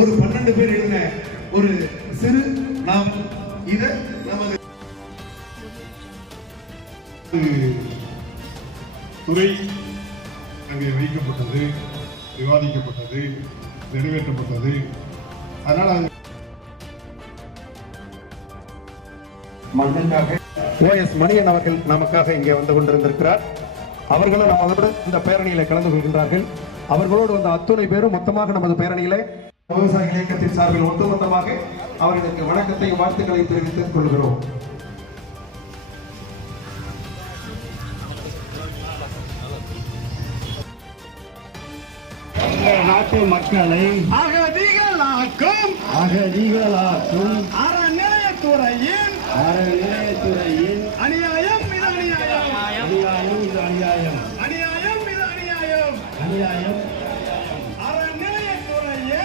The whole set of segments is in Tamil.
ஒரு 12 பேர் எழுதின ஒரு சிறு நாவல். இதை நமது துறை அங்கே வைக்கப்பட்டது, விவாதிக்கப்பட்டது, நிறைவேற்றப்பட்டது. அதனால OS மணியன் அவர்கள் நமக்காக இங்கே வந்து கொண்டிருந்திருக்கிறார். அவர்களும் நம்மளோடு இந்த பேரணியில கலந்து கொள்கின்றார்கள். அவர்களோடு வந்த அத்துணை பேரும் மொத்தமாக நமது பேரணியிலே விவசாய இயக்கத்தின் சார்பில் ஒட்டுமொத்தமாக அவர்களுக்கு வணக்கத்தையும் வாழ்த்துக்களையும் தெரிவித்துக் கொள்கிறோம். நாட்டு மக்களை அகதிகளாக்கும் அறநிலையத்துறையின் அநியாயம் இது அநியாயம், அநியாயம் இது அநியாயம், அநியாயம் இது அநியாயம், அநியாயம். அறநிலையத்துறையே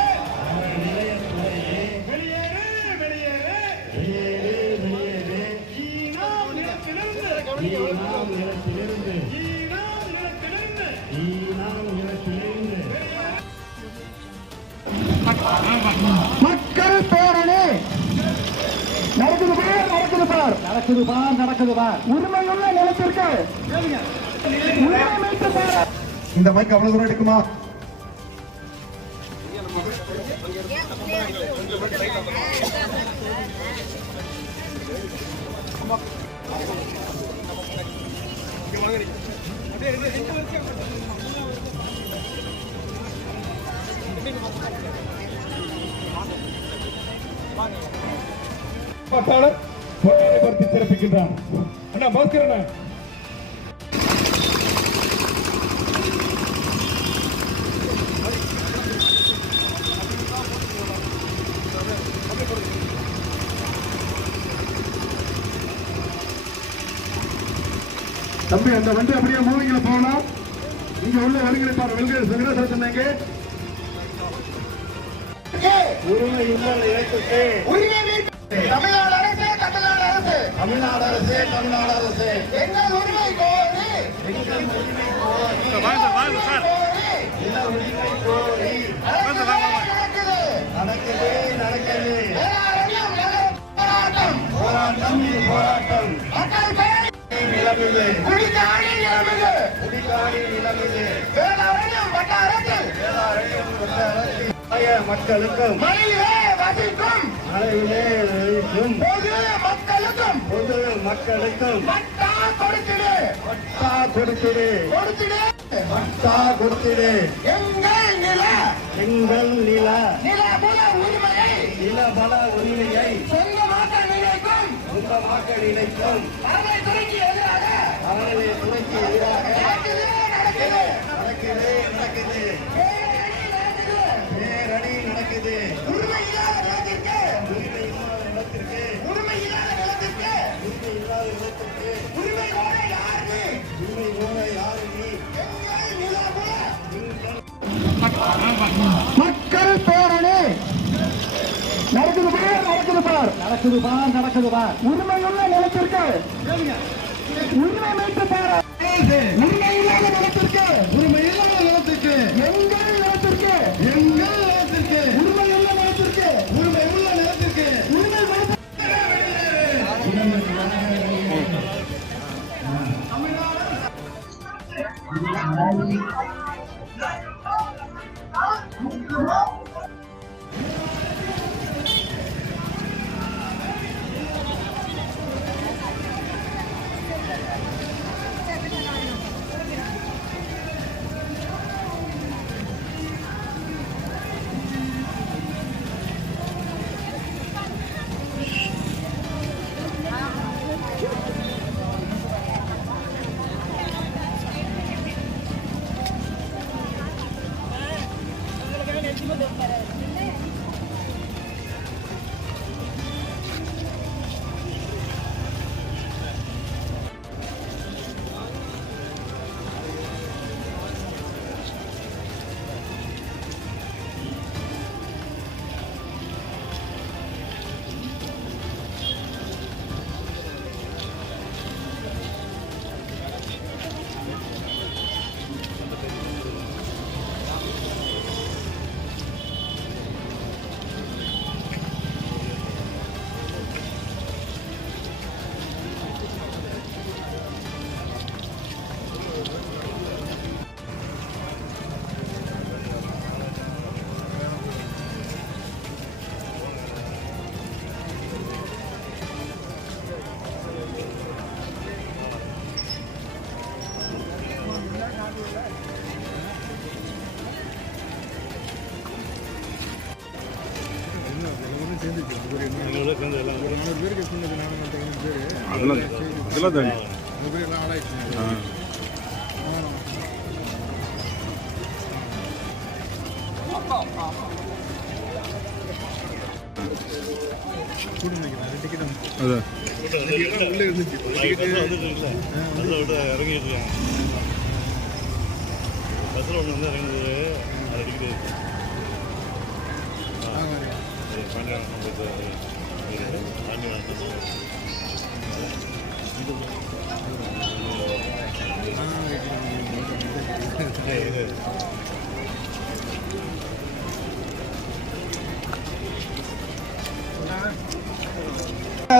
வெளியேறு வெளியேறு வெளியேறு வெளியேறு. ஈனாம் நிலத்திலிருந்து ஈனாம் நிலத்திலிருந்து ஈனாம் நிலத்திலிருந்து ஈனாம் நிலத்திலிருந்து. மக்கள் பேரணி நடக்குது பார் உரிமையுள்ள நிலத்திற்கு இந்த மைக் அவ்வளவு தூரம் எடுக்குமா? படுத்தி சிறப்பிக்கின்றான். அண்ணா பாஸ்கரண்ணா, தம்பி அந்த வண்டி அப்படியே மூவிங்ல போகலாம். இங்க உள்ள வழிகளை பாரு. வெல்கை சொன்னாங்க உரிமை உள்ள இடத்துக்கு தமிழ்நாடு அரசு தமிழ்நாடு அரசு தமிழ்நாடு அரசு தமிழ்நாடு அரசு எங்கள் உரிமை கோரி நில உரிமை கோரி நடக்குது நடக்குது நடக்குது. போராட்டம் போராட்டம் இது போராட்டம். மக்கள் பேரணி நிலவுது குடிக்காணி நிலவுது குடிகாணி நிலவுது. வேளாண்மையும் வட்டாரத்தில் மக்களுக்கும் மலையிலே வசிக்கும் அளவிலே இருக்கும் பொது மக்களுக்கும் பொது மக்களுக்கும் பட்டா கொடுத்திடு பட்டா கொடுத்திடு கொடுத்திடு பட்டா கொடுத்திடு. எங்கள் நில எங்கள் நிலபுல உரிமையை நிலபல உரிமையை சொந்தமாக்க நினைக்கும் சொந்தமாக்க நினைக்கும் அறவை துறைக்கு எதிராக அவர்களை துணைக்கு எதிராக நடக்குது நடக்குது நடக்குது நடக்குது. பேரணி நடக்குது. உரிமை இல்லாத நிலத்திற்கு உரிமை இல்லாத நிலத்திற்கு உரிமை இல்லாத நிலத்திற்கு உரிமை இல்லாத நிலத்திற்கு உரிமை கோர யாரு உரிமை கோர யாரு நீ? எங்கள் நிலபுல மக்கள் பேரணி நடக்குது பார் உரிமையுள்ள நிலத்திற்கு உரிமை மீட்டு பார். உரிமை இல்லாத நிலத்திற்கு எங்கள் நிலத்திற்கு உரிமையுள்ள நிலத்திற்கு உரிமை அதெல்லாம் தானே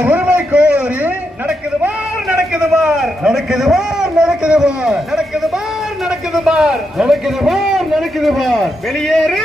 உரிமை கோரி நடக்குது பார் நடக்குது பார் நடக்குது பார் நடக்குது பார் நடக்குது பார் நடக்குது பார் நடக்குது பார் நடக்குது பார் வெளியேறு